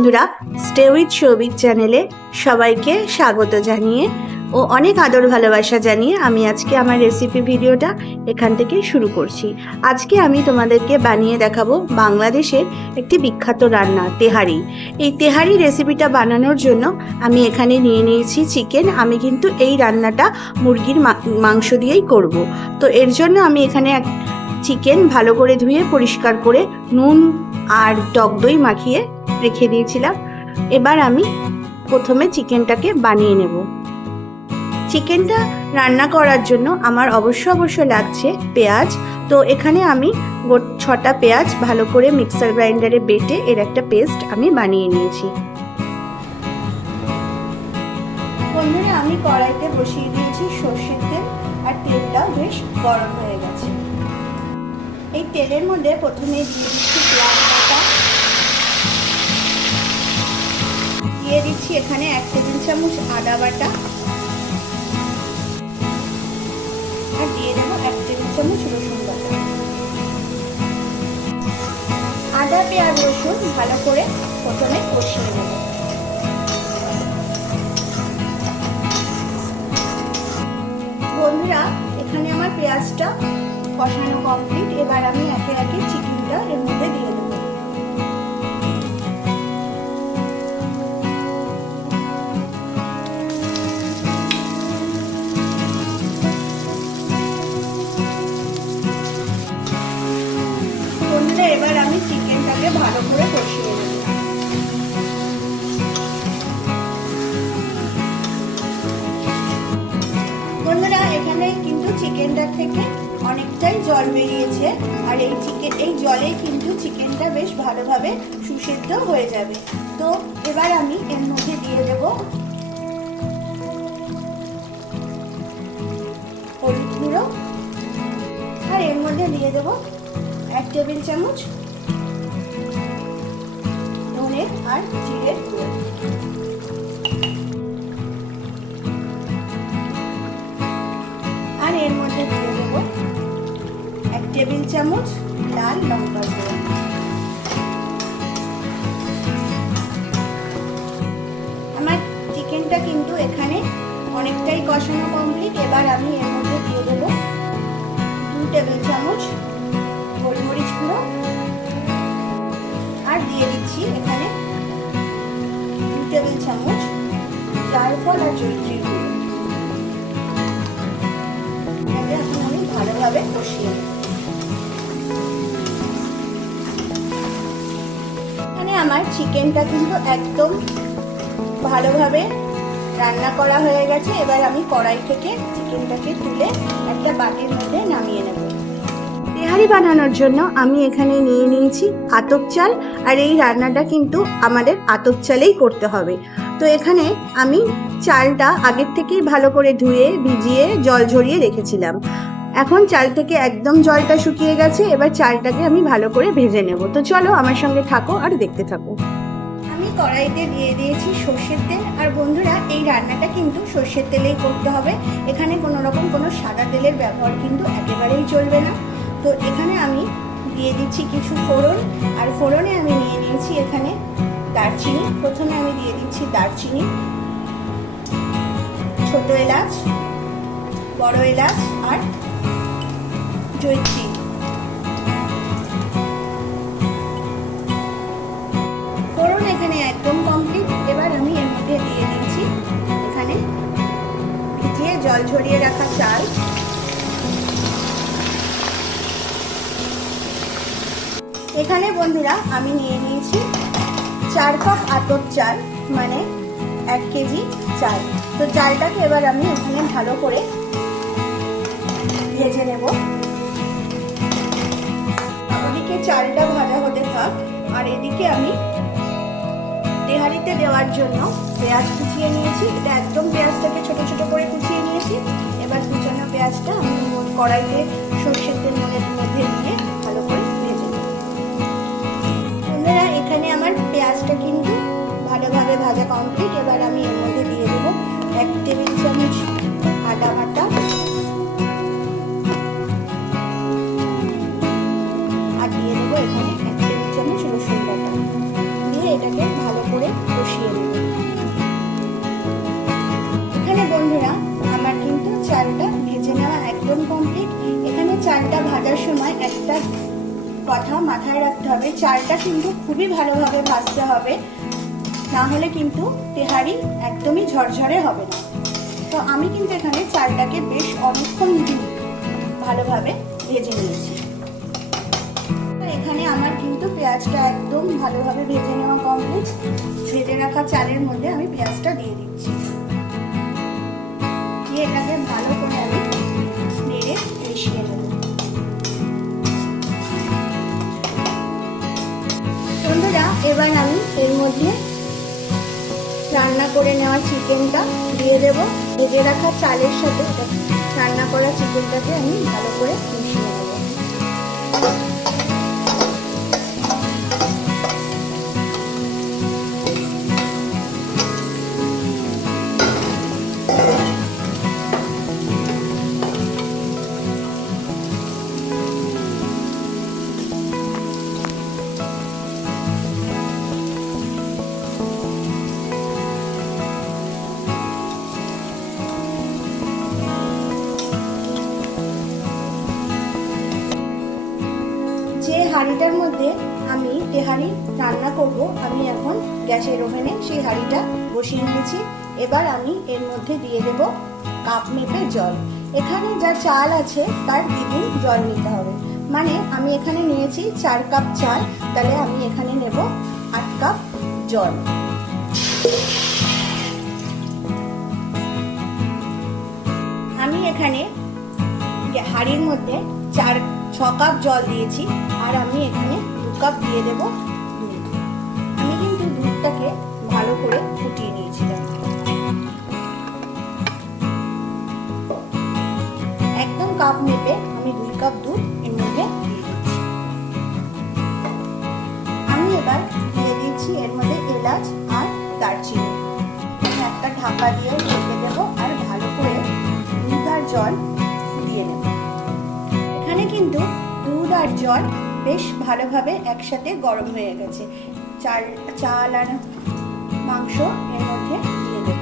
বন্ধুরা stay with Souvik চ্যানেলে সবাইকে স্বাগত জানিয়ে ও অনেক আদর ভালোবাসা জানিয়ে আমি আজকে আমার রেসিপি ভিডিওটা এখান থেকে শুরু করছি। আজকে আমি তোমাদেরকে বানিয়ে দেখাবো বাংলাদেশের একটি বিখ্যাত রান্না, তেহারি। এই তেহারি রেসিপিটা বানানোর জন্য আমি এখানে নিয়ে নিয়েছি চিকেন আমি কিন্তু এই রান্নাটা মুরগির মাংস দিয়েই করব। তো এর জন্য আমি এখানে চিকেন ভালো করে ধুয়ে পরিষ্কার করে নুন আর টক দই মাখিয়ে রেখে দিয়েছিলাম। এবার আমি প্রথমে চিকেনটাকে বানিয়ে নেব। চিকেনটা রান্না করার জন্য আমার অবশ্য অবশ্য লাগছে পেঁয়াজ। তো এখানে আমি ছটা পেঁয়াজ ভালো করে মিক্সার গ্রাইন্ডারে বেটে এর একটা পেস্ট আমি বানিয়ে নিয়েছি। বন্ধুরা, আমি কড়াইতে বসিয়ে দিয়েছি সর্ষের তেল আর তেলটা বেশ গরম হয়ে গেছে। এই তেলের মধ্যে প্রথমে দিয়ে দিচ্ছি দিয়ে দিচ্ছি এখানে এক টেবিল চামচ আদা বাটা। আর দিয়ে দেবো এক টেবিল চামচ রসুন বাটা। আদা, পেঁয়াজ, রসুন ভালো করে প্রথমে কষিয়ে নেব। বন্ধুরা, এখানে আমার পেঁয়াজটা কষানো কমপ্লিট এবার আমি একে একে চিকেনটা এর মধ্যে দিয়ে দেবো। চিকেনটাকে ভালো করে কষিয়ে বন্ধুরা, এখানে কিন্তু চিকেনটা থেকে অনেকটাই জল বেরিয়েছে, আর এই চিকেন এই জলে কিন্তু চিকেনটা বেশ ভালোভাবে সুসেদ্ধ হয়ে যাবে। তো এবার আমি এর মধ্যে দিয়ে দেব হলুদ গুঁড়ো। আর এর মধ্যে দিয়ে দেব এক টেবিল চামচ আর জিরের আর এর মধ্যে দিয়ে দেবো এক টেবিল চামচ লাল লঙ্কার গুঁড়ো। আমার চিকেনটা কিন্তু এখানে অনেকটাই কষানো কমপ্লিট এবার আমি এর মধ্যে দিয়ে দেবো দু টেবিল চামচ গোলমরিচ গুঁড়ো। দিয়ে দিচ্ছি এখানে দু টেবিল চামচ জায়ফল আর জৈত্রীর আমি ভালোভাবে কষিয়ে আমার চিকেনটা কিন্তু একদম ভালোভাবে রান্না করা হয়ে গেছে। এবার আমি কড়াই থেকে চিকেনটাকে তুলে একটা বাটির মধ্যে নামিয়ে নেব। তেহারি বানানোর জন্য আমি এখানে নিয়ে নিয়েছি আতপ চাল, আর এই রান্নাটা কিন্তু আমাদের আতপ চালেই করতে হবে। তো এখানে আমি চালটা আগের থেকেই ভালো করে ধুয়ে, ভিজিয়ে, জল ঝরিয়ে রেখেছিলাম। এখন চাল থেকে একদম জলটা শুকিয়ে গেছে, এবার চালটাকে আমি ভালো করে ভেজে নেব। তো চলো আমার সঙ্গে থাকো আর দেখতে থাকো। আমি কড়াইতে দিয়ে দিয়েছি সর্ষের তেল, আর বন্ধুরা, এই রান্নাটা কিন্তু সর্ষের তেলেই করতে হবে। এখানে কোনো রকম কোনো সাদা তেলের ব্যবহার কিন্তু একেবারেই চলবে না। তো এখানে আমি দিয়ে দিচ্ছি কিছু ফোড়ন, আর ফোড়নে আমি নিয়ে নিয়েছি এখানে দারচিনি। প্রথমে আমি দিয়ে দিচ্ছি দারচিনি, ছোট এলাচ, বড় এলাচ, আর জৈত্রী ফোড়ন এখানে একদম কমপ্লিট এবার আমি এর মধ্যে দিয়ে দিয়েছি এখানে ভিজিয়ে জল ঝরিয়ে রাখা চাল। এখানে বন্ধুরা আমি নিয়ে নিয়েছি চার কাপ আতপ চাল মানে এক কেজি চাল। তো চালটাকে এবার আমি এখানে ভালো করে ভেজে নেব। ওদিকে চালটা ভাজা হতে থাক, আর এদিকে আমি তেহারিতে দেওয়ার জন্য পেঁয়াজ কুচিয়ে নিয়েছি। এটা একদম পেঁয়াজটাকে ছোট ছোট করে কুচিয়ে নিয়েছি। এবার কুচানো পেঁয়াজটা আমি কড়াইতে সর্ষের তেল মধ্যে দিয়ে এখানে আমার পেঁয়াজটা কিন্তু ভালোভাবে ভাজা কমপ্লিট এবার আমি এর মধ্যে দিয়ে দেবো এক টেবিল চামচ আদা বাটা। আর দিয়ে দেবো এখানে এক টেবিল চামচ রসুন বাটা। দিয়ে এটাকে ভালো করে কষিয়ে নেব। এখানে বন্ধুরা, আমার কিন্তু চালটা ভেজে নেওয়া একদম কমপ্লিট এখানে চালটা ভাজার সময় একটা কথা মাথায় রাখতে হবে। চালটা কিন্তু খুবই ভালোভাবে ভাজতে হবে। না হলে কিন্তু তেহারি একদমই ঝরঝরে হবে না। তো আমি কিন্তু এখানে চালটাকে বেশ অনেকক্ষণ ভালোভাবে ভেজে নিয়েছি। এখানে আমার কিন্তু পেঁয়াজটা একদম ভালোভাবে ভেজে নেওয়া কমপ্লিট ভেজে রাখা চালের মধ্যে আমি পেঁয়াজটা দিয়ে দিচ্ছি। দিয়ে এটাকে ভালো করে আমি এবার আমি এর মধ্যে রান্না করে নেওয়া চিকেনটা দিয়ে দেব। ভেজে রাখা চালের সাথে রান্না করা চিকেনটাকে আমি ভালো করে মিশিয়ে নেব। হাঁড়িটার মধ্যে আমি তেহারি রান্না করব, আমি এখন গ্যাসের ওভেনে সেই হাঁড়িটা বসিয়ে নিয়েছি এবার আমি এর মধ্যে দিয়ে দেব কাপ মেপে জল। এখানে যা চাল আছে, তার দ্বিগুণ জল নিতে হবে। মানে আমি এখানে নিয়েছি চার কাপ চাল, তাহলে আমি এখানে নেব আট কাপ জল। আমি এখানে হাঁড়ির মধ্যে চার ছ কাপ জল দিয়েছি, আর আমি এখানে দু কাপ দিয়ে দেব আমি কিন্তু দুধটাকে ভালো করে ফুটিয়ে নিয়েছিলাম একদম কাপ মেপে আমি দুই কাপ দুধ এর মধ্যে আমি এবার দিয়ে দিচ্ছি এর মধ্যে এলাচ আর দারচিনি। একটা ঢাকা দিয়ে আর জল বেশ ভালোভাবে একসাথে গরম হয়ে গেছে। চাল চাল আর মাংস এর মধ্যে দিয়ে দেব।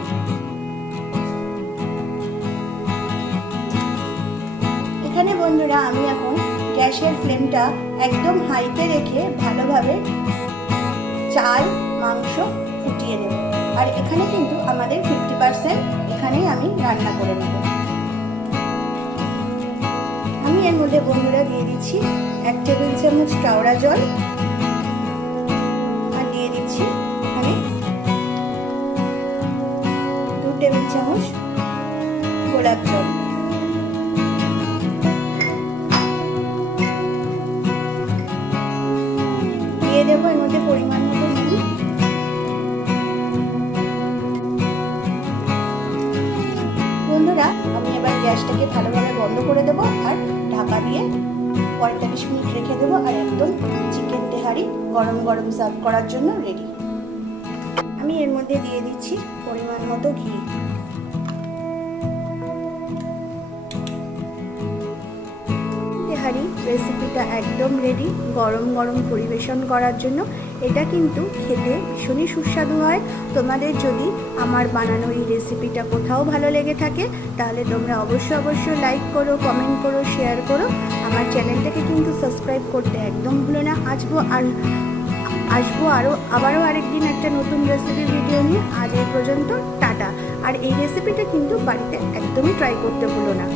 এখানে বন্ধুরা, আমি এখন গ্যাসের ফ্লেমটা একদম হাইতে রেখে ভালোভাবে চাল, মাংস ফুটিয়ে নেব। আর এখানে কিন্তু আমাদের ফিফটি পার্সেন্ট এখানেই আমি রান্না করে নেব। আমি এর মধ্যে বন্ধুরা দিয়ে দিচ্ছি এক টেবিল চামচ কাওড়া জল। আর দিয়ে দিচ্ছি এখানে দু টেবিল চামচ গোলাপ জল। দিয়ে দেবো এর মধ্যে পরিমাণ মতো বন্ধুরা, আমি এবার গ্যাসটাকে ভালোভাবে বন্ধ করে দেবো আর ঢাকা দিয়ে পঁয়তাল্লিশ মিনিট রেখে দেবো আর একদম চিকেন তেহারি গরম গরম সার্ভ করার জন্য রেডি আমি এর মধ্যে দিয়ে দিচ্ছি পরিমাণ মতো ঘি। তেহারি রেসিপিটা একদম রেডি গরম গরম পরিবেশন করার জন্য। এটা কিন্তু খেতে ভীষণই সুস্বাদু হয়। তোমাদের যদি আমার বানানো এই রেসিপিটা কোথাও ভালো লেগে থাকে, তাহলে তোমরা অবশ্যই অবশ্যই লাইক করো কমেন্ট করো শেয়ার করো। আমার চ্যানেলটাকে কিন্তু সাবস্ক্রাইব করতে একদম ভুলো না। আসব আর, আসব আরও আবারও আরেকদিন একটা নতুন রেসিপি ভিডিও নিয়ে। আজ এই পর্যন্ত টাটা। আর এই রেসিপিটা কিন্তু বাড়িতে একদমই ট্রাই করতে ভুলো না।